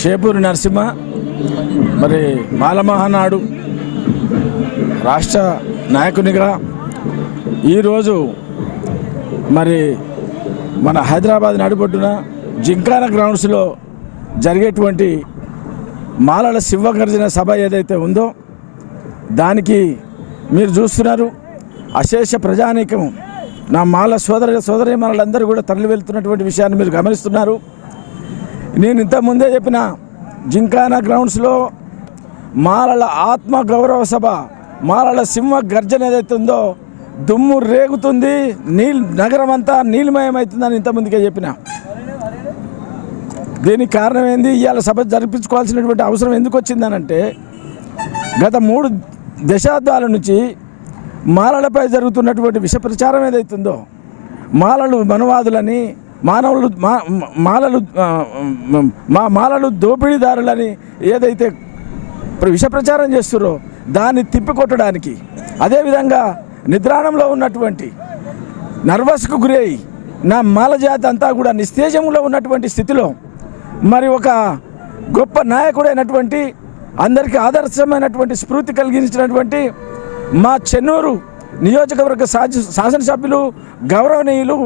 షేపూరి నరసింహ మరి మాలమహానాడు రాష్ట్ర నాయకునిగా ఈరోజు మరి మన హైదరాబాద్ నడిబొడ్డున జింకానా గ్రౌండ్స్లో జరిగేటువంటి మాలల శివగర్జన సభ ఏదైతే ఉందో దానికి మీరు చూస్తున్నారు అశేష ప్రజానీకం నా మాల సోదరీమణులందరూ కూడా తరలి వెళ్తున్నటువంటి విషయాన్ని మీరు గమనిస్తున్నారు. నేను ఇంతకుముందే చెప్పిన జింకానా గ్రౌండ్స్లో మాలల ఆత్మ గౌరవ సభ మాలల సింహ గర్జన ఏదైతే ఉందో దుమ్ము రేగుతుంది, నగరం అంతా నీలిమయమవుతుందని ఇంతకుముందుకే చెప్పిన. దీనికి కారణం ఏంది? ఇవాళ సభ జరిపించుకోవాల్సినటువంటి అవసరం ఎందుకు వచ్చిందనంటే గత 3 దశాబ్దాల నుంచి మాలలపై జరుగుతున్నటువంటి విష ప్రచారం ఏదైతుందో మాలలు మనవాదులని మాలలు దోపిడీదారులని ఏదైతే విష ప్రచారం చేస్తున్నారో దాన్ని తిప్పికొట్టడానికి, అదేవిధంగా నిద్రాణంలో ఉన్నటువంటి నర్వస్కు గురై నా మాల జాతి అంతా కూడా నిస్తేజంలో ఉన్నటువంటి స్థితిలో మరి ఒక గొప్ప నాయకుడైనటువంటి అందరికీ ఆదర్శమైనటువంటి స్ఫూర్తి కలిగించినటువంటి మా చెన్నూరు నియోజకవర్గ శాసనసభ్యులు గౌరవనీయులు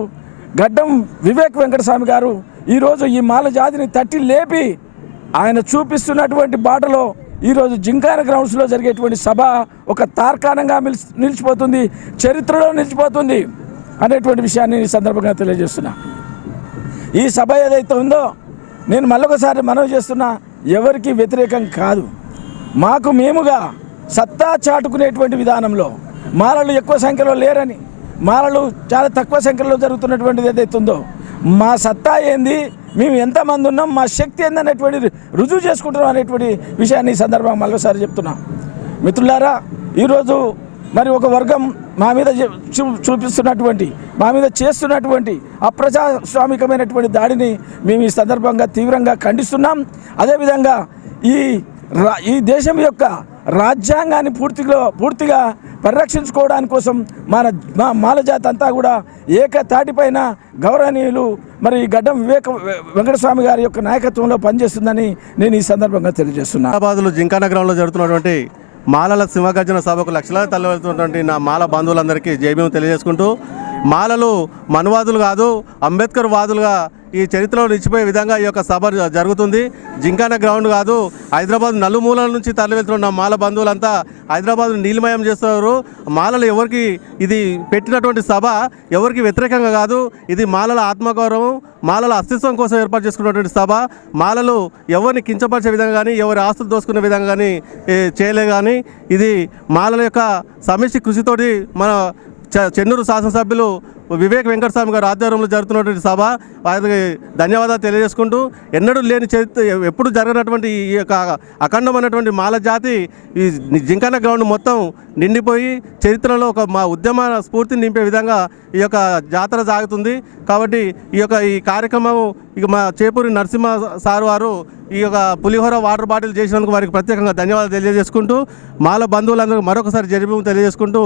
గడ్డం వివేక్ వెంకటస్వామి గారు ఈరోజు ఈ మాల జాతిని తట్టి లేపి ఆయన చూపిస్తున్నటువంటి బాటలో ఈరోజు జింకానా గ్రౌండ్స్లో జరిగేటువంటి సభ ఒక తార్కాణంగా నిలిచిపోతుంది, చరిత్రలో నిలిచిపోతుంది అనేటువంటి విషయాన్ని ఈ సందర్భంగా తెలియజేస్తున్నా. ఈ సభ ఏదైతే ఉందో నేను మళ్ళొకసారి మనవి చేస్తున్నా, ఎవరికి వ్యతిరేకం కాదు. మాకు మేముగా సత్తా చాటుకునేటువంటి విధానంలో మాలలు ఎక్కువ సంఖ్యలో లేరని, మాలలు చాలా తక్కువ సంఖ్యలో జరుగుతున్నటువంటిది ఏదైతే ఉందో మా సత్తా ఏంది, మేము ఎంతమంది ఉన్నాం, మా శక్తి ఏందనేటువంటి రుజువు చేసుకుంటున్నాం అనేటువంటి విషయాన్ని ఈ సందర్భంగా మళ్ళీసారి చెప్తున్నాం. మిత్రులారా, ఈరోజు మరి ఒక వర్గం మా మీద చూపిస్తున్నటువంటి మా మీద చేస్తున్నటువంటి అప్రజాస్వామికమైనటువంటి దాడిని మేము ఈ సందర్భంగా తీవ్రంగా ఖండిస్తున్నాం. అదేవిధంగా ఈ దేశం యొక్క రాజ్యాంగాన్ని పూర్తిగా పరిరక్షించుకోవడానికి కోసం మా మాలజాతి అంతా కూడా ఏకతాటిపైన గౌరవనీయులు మరి గడ్డం వెంకటస్వామి గారి యొక్క నాయకత్వంలో పనిచేస్తుందని నేను ఈ సందర్భంగా తెలియజేస్తున్నాను. హైదరాబాద్లో జింకానా గ్రౌండ్లో జరుగుతున్నటువంటి మాలల సింహగర్జన సభకు లక్షలాది తరలివెళ్తున్నటువంటి నా మాల బంధువులందరికీ జైభీం తెలియజేసుకుంటూ, మాలలు మనువాదులు కాదు అంబేద్కర్ వాదులుగా ఈ చరిత్రలో నిలిచిపోయే విధంగా ఈ యొక్క సభ జరుగుతుంది. జింకానా గ్రౌండ్ కాదు, హైదరాబాద్ నలుమూలల నుంచి తరలివెళ్తున్న మాల బంధువులంతా హైదరాబాద్ నీలిమయం చేస్తున్నారు. మాలలు ఎవరికి ఇది పెట్టినటువంటి సభ ఎవరికి వ్యతిరేకంగా కాదు, ఇది మాలల ఆత్మగౌరవం మాలల అస్తిత్వం కోసం ఏర్పాటు చేసుకున్నటువంటి సభ. మాలలు ఎవరిని కించపరిచే విధంగా కానీ ఎవరి ఆస్తులు దోసుకునే విధంగా కానీ చేయలే, కానీ ఇది మాలల యొక్క సమిష్టి కృషితోటి మన చెన్నూరు శాసనసభ్యులు వివేక్ వెంకటస్వామి గారు ఆధ్వర్యంలో జరుగుతున్నటువంటి సభ. వారికి ధన్యవాదాలు తెలియజేసుకుంటూ, ఎన్నడూ లేని చరిత్ర ఎప్పుడు జరగనటువంటి ఈ యొక్క అఖండమైనటువంటి మాల జాతి ఈ జింకానా గ్రౌండ్ మొత్తం నిండిపోయి చరిత్రలో ఒక మా ఉద్యమ స్ఫూర్తిని నింపే విధంగా ఈ యొక్క జాతర సాగుతుంది. కాబట్టి ఈ కార్యక్రమం ఇక మా చేపూరి నరసింహ సార్ వారు ఈ యొక్క పులిహోర వాటర్ బాటిల్ చేసినందుకు వారికి ప్రత్యేకంగా ధన్యవాదాలు తెలియజేసుకుంటూ, మాల బంధువులందరూ మరొకసారి జరిపి తెలియజేసుకుంటూ